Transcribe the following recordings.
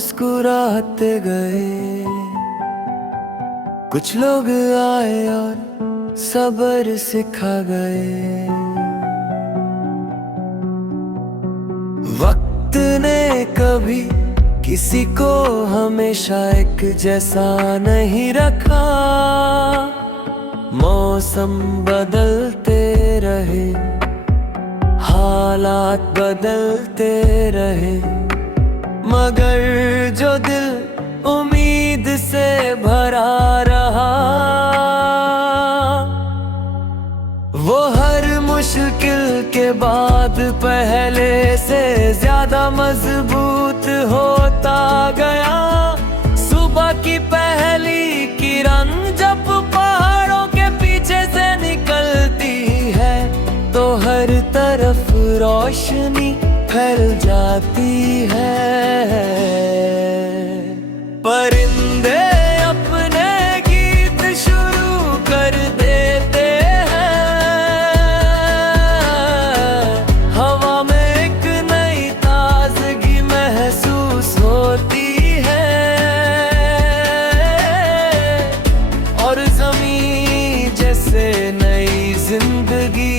मुस्कुराते गए। कुछ लोग आए और सब्र सिखा गए। वक्त ने कभी किसी को हमेशा एक जैसा नहीं रखा। मौसम बदलते रहे, हालात बदलते रहे, मगर जो दिल उम्मीद से भरा रहा, वो हर मुश्किल के बाद पहले से ज्यादा मजबूत होता गया। सुबह की पहली किरण जब पहाड़ों के पीछे से निकलती है, तो हर तरफ रोशनी फैल जाती है। परिंदे अपने गीत शुरू कर देते हैं, हवा में एक नई ताजगी महसूस होती है, और ज़मीन जैसे नई जिंदगी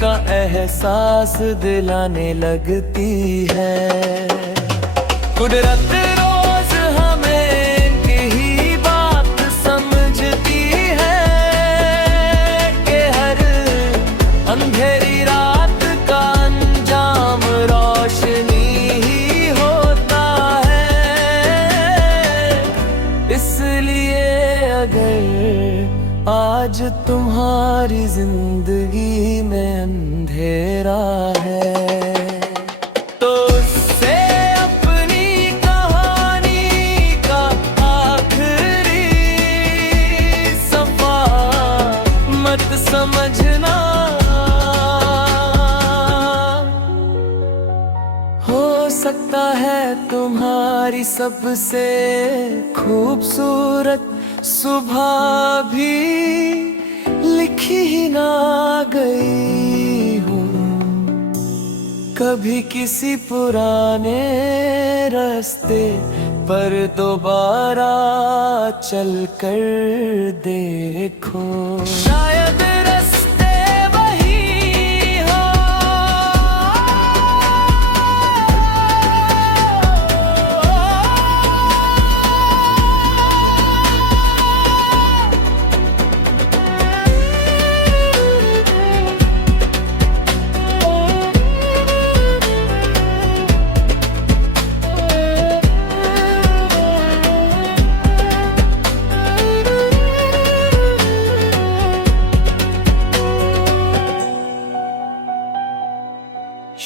का एहसास दिलाने लगती है। कुदरत रोज हमें यही बात समझती है कि हर अंधेरी रात का अंजाम रोशनी ही होता है। इसलिए अगर आज तुम्हारी जिंदगी में अंधेरा है, तो उससे अपनी कहानी का आखिरी सफा मत समझना। हो सकता है तुम्हारी सबसे खूबसूरत सुबह भी लिखी ही ना गई हो, कभी किसी पुराने रास्ते पर दोबारा चल कर देखो। शायद रास्ते वही हो,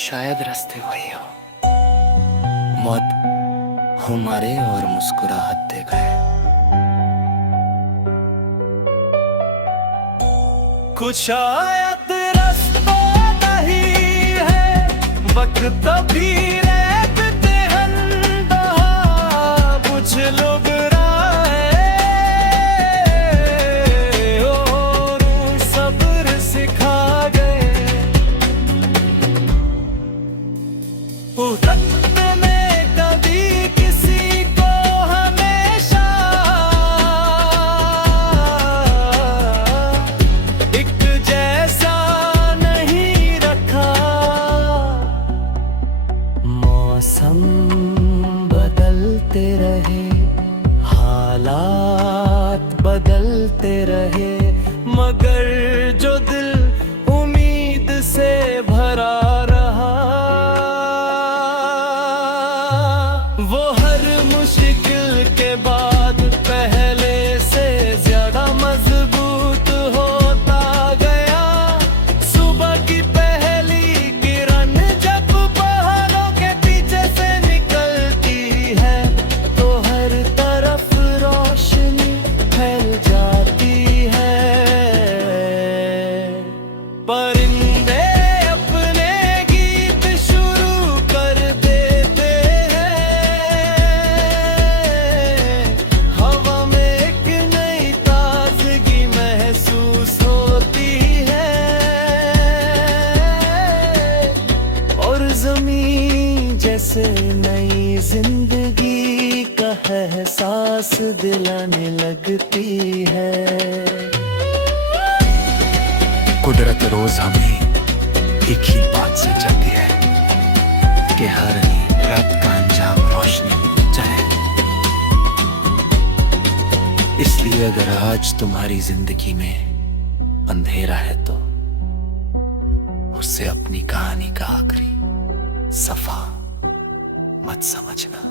शायद रास्ते वही हो। मौत हो मारे और मुस्कुराते गए। कुछ शायद रास्ता नहीं है, वक्त भी रहते हंदा, कुछ लोग और सब्र सिखा गए। वक्त में कभी किसी को हमेशा एक जैसा नहीं रखा। मौसम बदलते रहे, हालात बदलते रहे, मगर जो दिल उम्मीद से भरा रहा, वो हर मुश्किल के बाद पहले से ज्यादा मजबूत होता गया। सुबह की पहली किरण जब पहाड़ों के पीछे से निकलती है, तो हर तरफ रोशनी फैल जाती है। एहसास दिलाने लगती है। कुदरत रोज हमें एक ही बात से जगती है कि हर रात का अंजाम रोशनी चाहे। इसलिए अगर आज तुम्हारी जिंदगी में अंधेरा है तो उसे अपनी कहानी का आखिरी सफा मत समझना।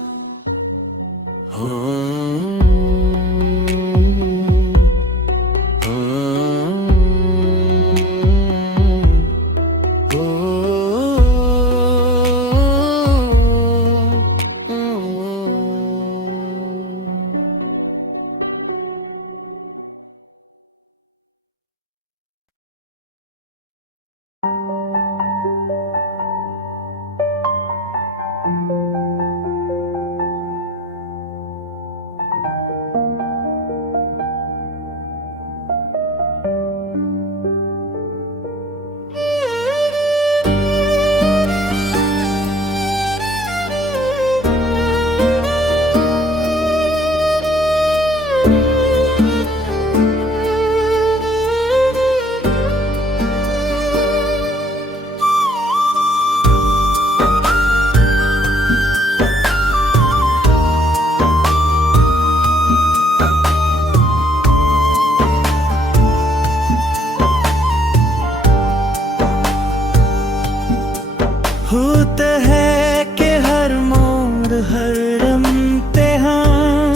होता है कि हर मोड़ हर इम्तिहान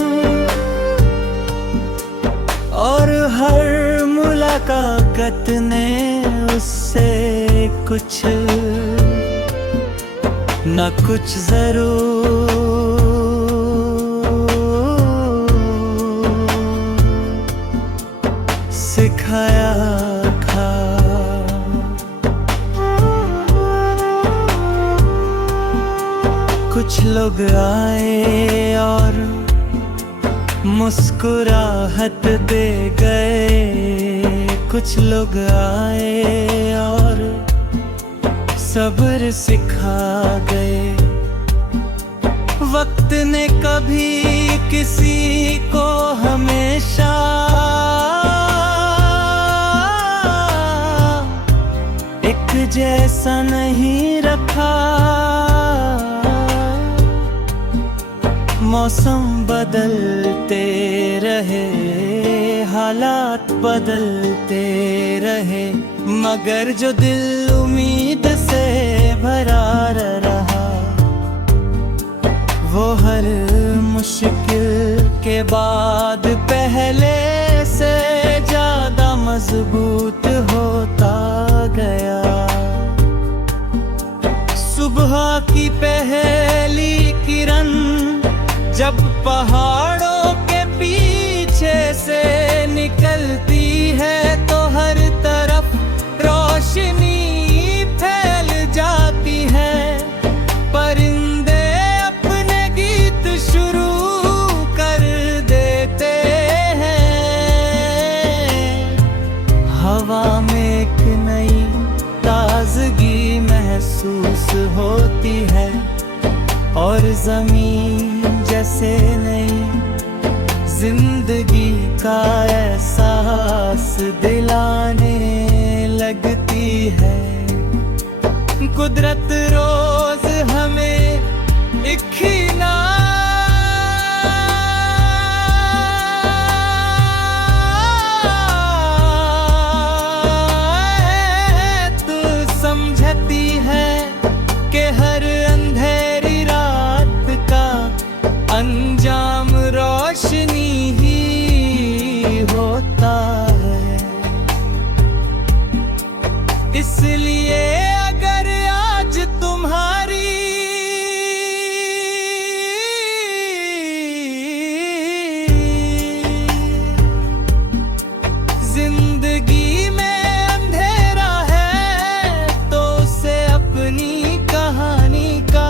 और हर मुलाकात ने उससे कुछ न कुछ जरूर सिखाया था। कुछ लोग आए और मुस्कुराहट दे गए, कुछ लोग आए और सब्र सिखा गए। वक्त ने कभी किसी को हमेशा एक जैसा नहीं रखा। मौसम बदलते रहे, हालात बदलते रहे, मगर जो दिल उम्मीद से भरा रहा वो हर मुश्किल के बाद पहले से ज्यादा मजबूत होता गया। सुबह की पहली किरण जब पहाड़ों के पीछे से निकलती है तो हर तरफ रोशनी फैल जाती है। परिंदे अपने गीत शुरू कर देते हैं, हवा में एक नई ताजगी महसूस होती है और जमीन जैसे नई जिंदगी का एहसास दिलाने लगती है। कुदरत रोज हमें एक ही तो समझती है कि हर अंधेरी रात का अंजाम रोशनी ही होता है। इसलिए अगर आज तुम्हारी जिंदगी में अंधेरा है तो उसे अपनी कहानी का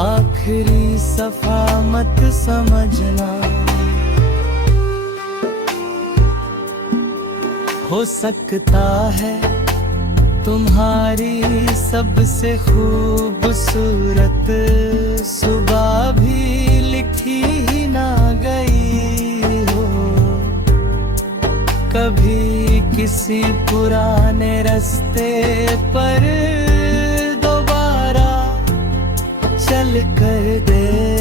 आखिरी सफा मत समझना। हो सकता है तुम्हारी सबसे खूबसूरत सुबह भी लिखी ही ना गई। किसी पुराने रास्ते पर दोबारा चल कर दे।